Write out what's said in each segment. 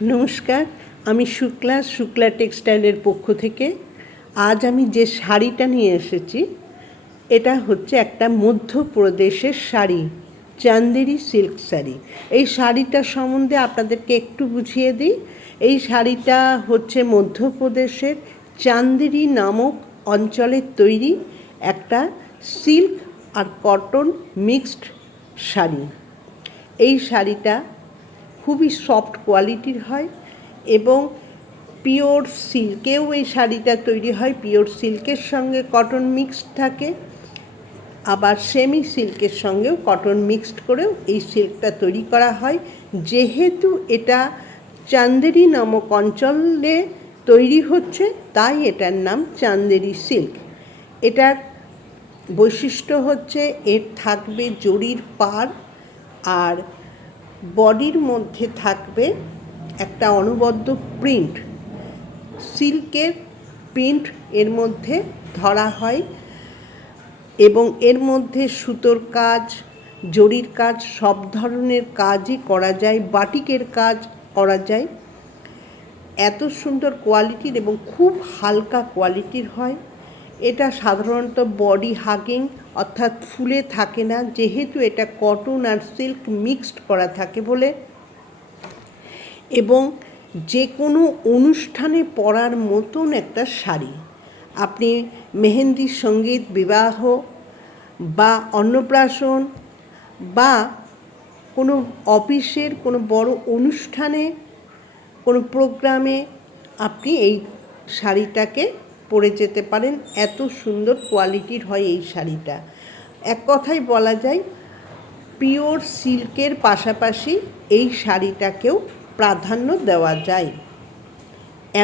নমস্কার, আমি শুক্লা টেক্সটাইলের পক্ষ থেকে আজ আমি যে শাড়িটা নিয়ে এসেছি এটা হচ্ছে একটা মধ্যপ্রদেশের শাড়ি, চান্দেরি সিল্ক শাড়ি। এই শাড়িটা সম্বন্ধে আপনাদেরকে একটু বুঝিয়ে দিই। এই শাড়িটা হচ্ছে মধ্যপ্রদেশের চান্দেরি নামক অঞ্চলে তৈরি একটা সিল্ক আর কটন মিক্সড শাড়ি। এই শাড়িটা খুবই সফট কোয়ালিটির হয় এবং পিওর সিল্কেও এই শাড়িটা তৈরি হয়। পিওর সিল্কের সঙ্গে কটন মিক্সড থাকে, আবার সেমি সিল্কের সঙ্গেও কটন মিক্সড করেও এই সিল্কটা তৈরি করা হয়। যেহেতু এটা চান্দেরি নামক অঞ্চলে তৈরি হচ্ছে তাই এটার নাম চান্দেরি সিল্ক। এটার বৈশিষ্ট্য হচ্ছে এর থাকবে জরির পাড় আর বডির মধ্যে থাকবে একটা অনবদ্য প্রিন্ট, সিল্কের প্রিন্ট এর মধ্যে ধরা হয় এবং এর মধ্যে সুতোর কাজ, জরির কাজ, সব ধরনের কাজই করা যায়, বাটিকের কাজ করা যায়। এত সুন্দর কোয়ালিটির এবং খুব হালকা কোয়ালিটির হয়। এটা সাধারণত বডি হাগিং অর্থাৎ ফুলে থাকে না, যেহেতু এটা কটন আর সিল্ক মিক্সড করা থাকে বলে, এবং যে কোনো অনুষ্ঠানে পরার মতন একটা শাড়ি। আপনি মেহেন্দি, সঙ্গীত, বিবাহ বা অন্নপ্রাশন বা কোনো অফিসের কোনো বড় অনুষ্ঠানে, কোনো প্রোগ্রামে আপনি এই শাড়িটাকে পরে যেতে পারেন। এত সুন্দর কোয়ালিটির হয় এই শাড়িটা। এক কথায় বলা যায় পিওর সিল্কের পাশাপাশি এই শাড়িটাকেও প্রাধান্য দেওয়া যায়,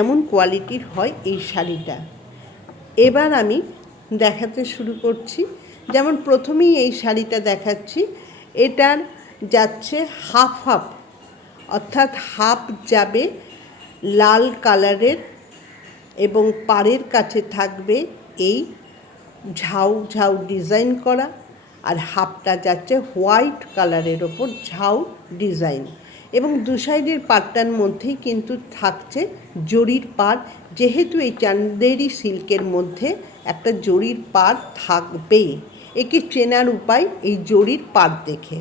এমন কোয়ালিটির হয় এই শাড়িটা। এবার আমি দেখাতে শুরু করছি। যেমন প্রথমেই এই শাড়িটা দেখাচ্ছি, এটার যাচ্ছে হাফ হাফ, অর্থাৎ হাফ যাবে লাল কালারের এবং পাড়ের কাছে থাকবে এই ঝাউ ঝাউ ডিজাইন করা, আর হাফটা যাচ্ছে হোয়াইট কালারের ওপর ঝাউ ডিজাইন, এবং দু সাইডের পাড়টার মধ্যেই কিন্তু থাকছে জরির পাড়। যেহেতু এই চান্দেরি সিল্কের মধ্যে একটা জরির পাড় থাকবেই, একে চেনার উপায় এই জরির পাড় দেখে।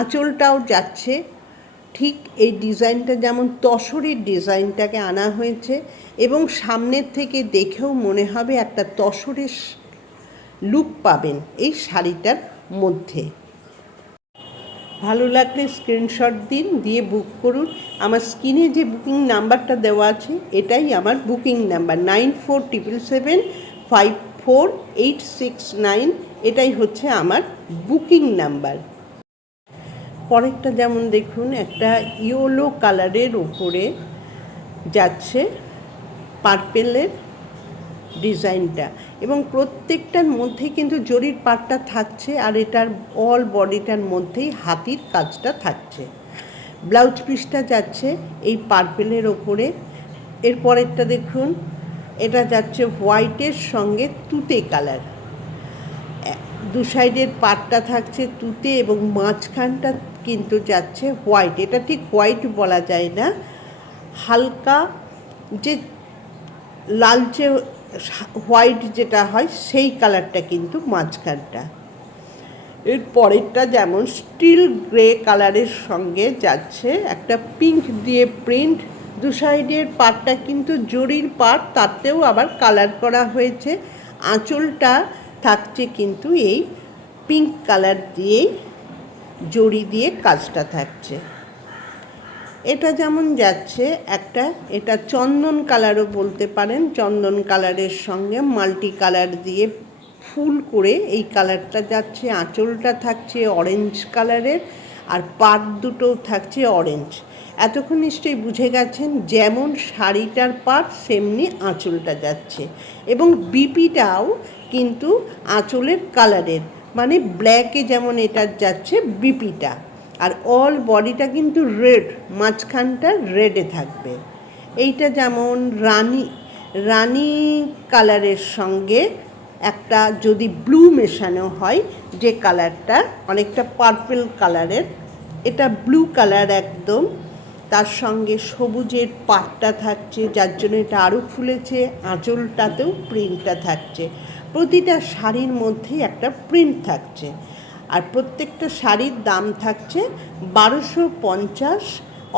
আঁচলটাও যাচ্ছে ঠিক এই ডিজাইনটা, যেমন তসরের ডিজাইনটাকে আনা হয়েছে এবং সামনের থেকে দেখেও মনে হবে একটা তসরের লুক পাবেন এই শাড়িটার মধ্যে। ভালো লাগলে স্ক্রিনশট দিন, দিয়ে বুক করুন। আমার স্ক্রিনে যে বুকিং নাম্বারটা দেওয়া আছে এটাই আমার বুকিং নাম্বার, 9477554869। এটাই হচ্ছে আমার বুকিং নাম্বার। পরেরটা যেমন দেখুন, একটা ইয়েলো কালারের ওপরে যাচ্ছে পার্পেলের ডিজাইনটা, এবং প্রত্যেকটার মধ্যেই কিন্তু জরির পাড়টা থাকছে, আর এটার অল বডিটার মধ্যেই হাতির কাজটা থাকছে। ব্লাউজ পিসটা যাচ্ছে এই পার্পেলের ওপরে। এরপরেরটা দেখুন, এটা যাচ্ছে হোয়াইটের সঙ্গে তুতে কালার। দু সাইডের পাড়টা থাকছে তুতে এবং মাঝখানটা কিন্তু যাচ্ছে হোয়াইট। এটা ঠিক হোয়াইট বলা যায় না, হালকা যে লালচে হোয়াইট যেটা হয় সেই কালারটা কিন্তু মাঝখানটা। এর পরেরটা যেমন স্টিল গ্রে কালারের সঙ্গে যাচ্ছে একটা পিঙ্ক দিয়ে প্রিন্ট। দু সাইডের পাড়টা কিন্তু জরির পাড়, তাতেও আবার কালার করা হয়েছে। আঁচলটা থাকছে কিন্তু এই পিঙ্ক কালার দিয়েই জরি দিয়ে কাজটা থাকছে। এটা যেমন যাচ্ছে একটা, এটা চন্দন কালারও বলতে পারেন, চন্দন কালারের সঙ্গে মাল্টি কালার দিয়ে ফুল করে এই কালারটা যাচ্ছে। আঁচলটা থাকছে অরেঞ্জ কালারের আর পাড় দুটোও থাকছে অরেঞ্জ। এতক্ষণ নিশ্চয়ই বুঝে গেছেন, যেমন শাড়িটার পাড় সেমনি আঁচলটা যাচ্ছে, এবং বিপিটাও কিন্তু আঁচলের কালারের, মানে ব্ল্যাকে যেমন এটা যাচ্ছে বিপিটা, আর অল বডিটা কিন্তু রেড, মাঝখানটা রেডে থাকবে। এইটা যেমন রানি কালারের সঙ্গে একটা যদি ব্লু মেশানো হয়, যে কালারটা অনেকটা পার্পল কালারের, এটা ব্লু কালার একদম, তার সঙ্গে সবুজের পাটটা থাকছে, যার জন্য এটা আরও ফুলেছে। আঁচলটাতেও প্রিন্টটা থাকছে। প্রতিটা শাড়ির মধ্যেই একটা প্রিন্ট থাকছে। আর প্রত্যেকটা শাড়ির দাম থাকছে 1250,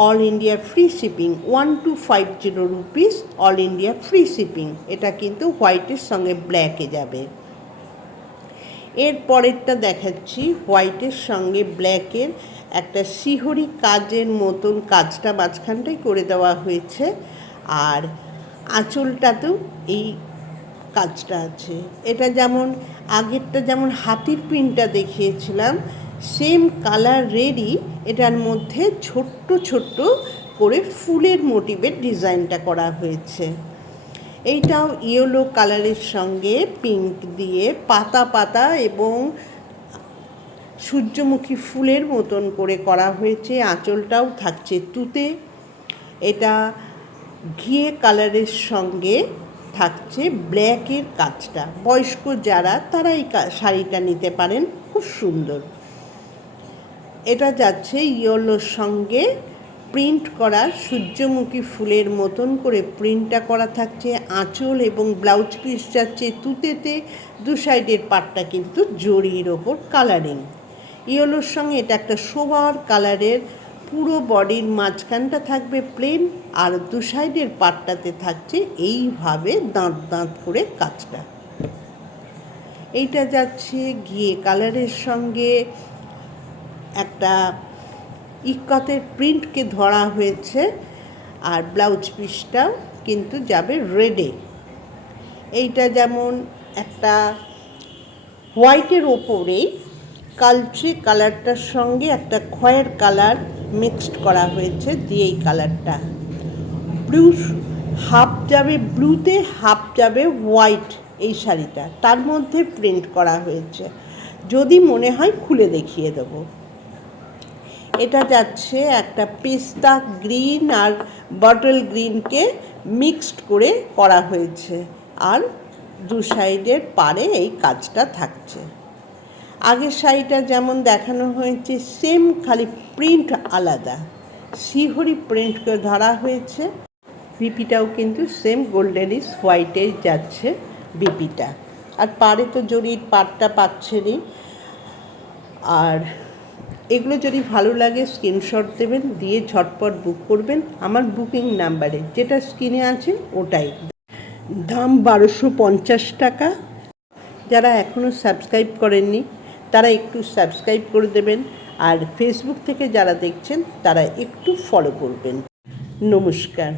all India free shipping. 1250 rupees, all India free shipping. এটা কিন্তু হোয়াইটের সঙ্গে ব্ল্যাকে যাবে। এর পরেরটা দেখাচ্ছি, হোয়াইটের সঙ্গে ব্ল্যাকের একটা শিহরি কাজের মতন কাজটা মাঝখানটাই করে দেওয়া হয়েছে। আর আঁচলটাতেও এই কাজটা আছে। এটা যেমন আগেরটা যেমন হাতির প্রিন্টটা দেখিয়েছিলাম, সেম কালারেরই এটার মধ্যে ছোট্ট ছোট্ট করে ফুলের মোটিভের ডিজাইনটা করা হয়েছে। এইটাও ইয়েলো কালারের সঙ্গে পিঙ্ক দিয়ে পাতা পাতা এবং সূর্যমুখী ফুলের মতন করে করা হয়েছে। আঁচলটাও থাকছে তুতে। এটা ঘিয়ে কালারের সঙ্গে থাকছে ব্ল্যাকের কাজটা। বয়স্ক যারা তারা এই শাড়িটা নিতে পারেন, খুব সুন্দর। এটা যাচ্ছে ইয়েলোর সঙ্গে প্রিন্ট করা সূর্যমুখী ফুলের মতন করে প্রিন্টটা করা থাকছে। আঁচল এবং ব্লাউজ পিস যাচ্ছে তুতেতে। দু সাইডের পাটটা কিন্তু জরির ওপর কালারিং। ইয়েলোর সঙ্গে এটা একটা সোবার কালারের। পুরো বডির মাঝখানটা থাকবে প্লেন, আর দু সাইডের পাটটাতে থাকছে এইভাবে দাঁত দাঁত করে কাজটা। এইটা যাচ্ছে ঘিয়ে কালারের সঙ্গে একটা ইক্কতের প্রিন্টকে ধরা হয়েছে। আর ব্লাউজ পিসটাও কিন্তু যাবে রেডে। এইটা যেমন একটা হোয়াইটের ওপরেই কালচে কালারটার সঙ্গে একটা খয়ের কালার মিক্সড করা হয়েছে দিয়ে এই কালারটা। ব্লু হাফ যাবে ব্লুতে, হাফ যাবে হোয়াইট। এই শাড়িটা তার মধ্যে প্রিন্ট করা হয়েছে। যদি মনে হয় খুলে দেখিয়ে দেবো। এটা যাচ্ছে একটা পেস্তা গ্রিন আর বটল গ্রিনকে মিক্সড করে করা হয়েছে। আর দু সাইডের পাড়ে এই কাজটা থাকছে। আগের শাড়িটা যেমন দেখানো হয়েছে সেম, খালি প্রিন্ট আলাদা। শিহরি প্রিন্টকে ধরা হয়েছে। বিপিটাও কিন্তু সেম গোল্ডেনিশ হোয়াইটেই যাচ্ছে বিপিটা। আর পাড়ে তো জরির পাড়টা পাচ্ছেনই। আর এগুলো যদি ভালো লাগে স্ক্রিনশট দেবেন, দিয়ে ঝটপট বুক করবেন আমার বুকিং নাম্বারে, যেটা স্ক্রিনে আছে ওটাই। দাম 1250 টাকা। যারা এখনও সাবস্ক্রাইব করেননি তারা একটু সাবস্ক্রাইব করে দেবেন। আর ফেসবুক থেকে যারা দেখছেন তারা একটু ফলো করবেন। নমস্কার।